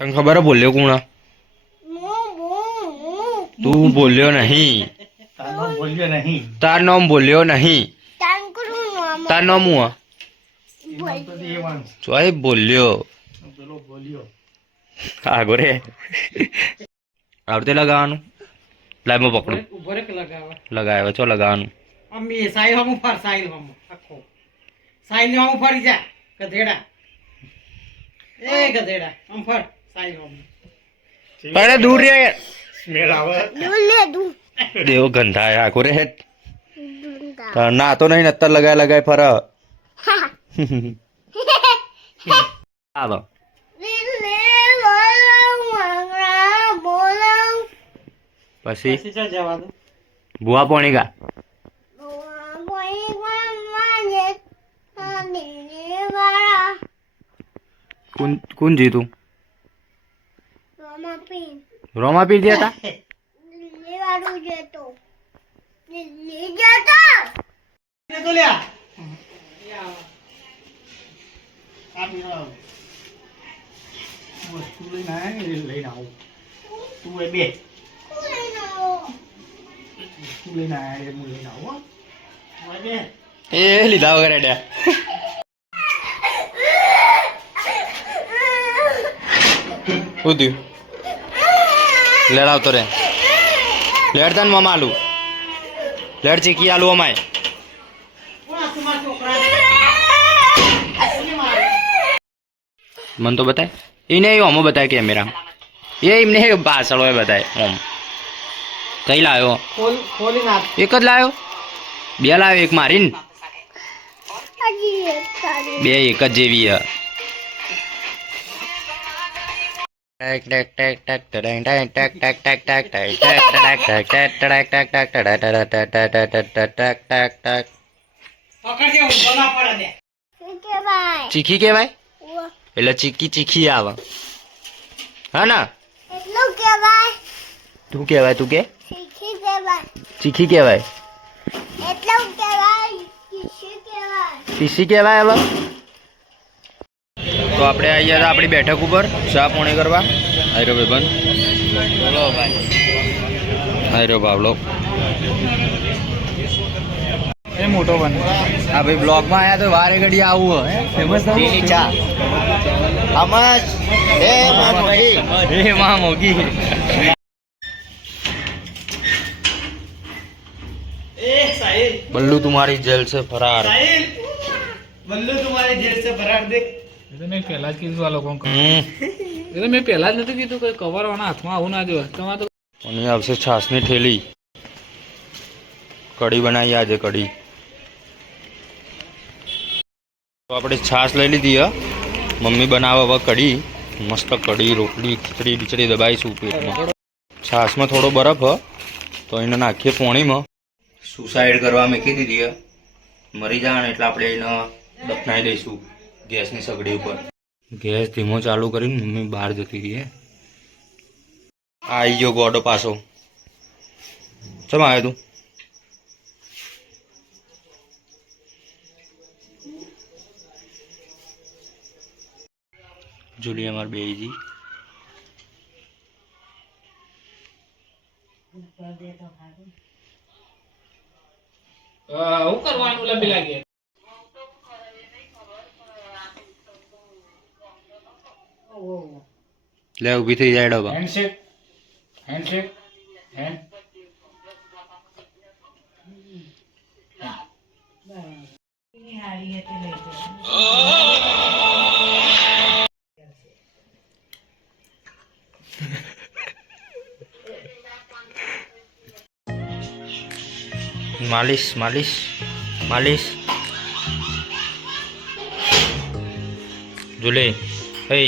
તને ખબર હે બોલ્યો કોણ? તું બોલ્યો નહીં. તાર નામ બોલ્યો નહીં. તાર નામ હું ચોય બોલ્યો આગો રે આવડતે લગાવવાનું. લાય હું પકડું. લગાવ્યો છો લગાવવાનું. પણ દૂર રે દેવ ગંધાય આખો રે હેઠ ના તો નહીં અત્તર લગાય ફર પછી બુઆ પોણી ગા કોણ જીતું? રોમા પીર જતા એ લીધા વગર એડ્યા ઉદ્યું લેડ આવતો રે લેડ તન મમા આલુ લેડ ચીકી આલુ અમાય મન તો બતાય એને અમો બતાય કેમેરા એ એમને પાછળ હોય બતાય ઓમ કઈ લાવ્યો? એક જ લાવ્યો? બે લાવ્યો? એક મારીને બે એક જ જેવી ચીખી કેવાય એટલે ચીકી ચીખી આવે હા ના તું કેવાય તું કે ચીખી કેવાય ચીસી કેવાય હવે તો આપણે અહીંયા આપણી બેઠક ઉપર ચા પોણી કરવા આયરો ભાઈબંધ બોલો ભાઈ આયરો ભાવલો એ મોટો બન હા ભાઈ બ્લોગમાં આયા તો વારે ઘડી આવું હે ફેમસ થવું ચા આમાં એ માં મોગી बल्लू तुम्हारी जेल से फरार बल्लू तुम्हारी जेल से फरार देख ये तो मैं पहला कीधु वालों को ये तो मैं पहला नहीं कीधु कोई कवर वाला हाथ में आવું ના જો તમાર તો અને આવશે છાસની ઠેલી કઢી બનાવી આજે કઢી તો આપણે છાસ લઈ લીધી હે મમ્મી બનાવે હવે કઢી મસ્ત કઢી રોટલી ખીચડી બીચડી દબાઈશું પેટમાં છાસમાં થોડો બરફ હ તો એને નાખીએ પોણીમાં સુસાઈડ કરવા મૂકી દીધી મરી જાય એટલે આપણે એને દફનાઈ દઈશું ગેસની સગડી ઉપર ગેસ ધીમો ચાલુ કરીને મમ્મી બહાર જતી રહી આવી ગયો ગોડો પાછો ચમ આવ્યો તું જુલી અમાર બેજી હું કરવાનું લંબી લાગે લે ઊભી થઈ જાય ડબા હેન્ડશેક હેન્ડ मालिश मालिश मालिश जुले हे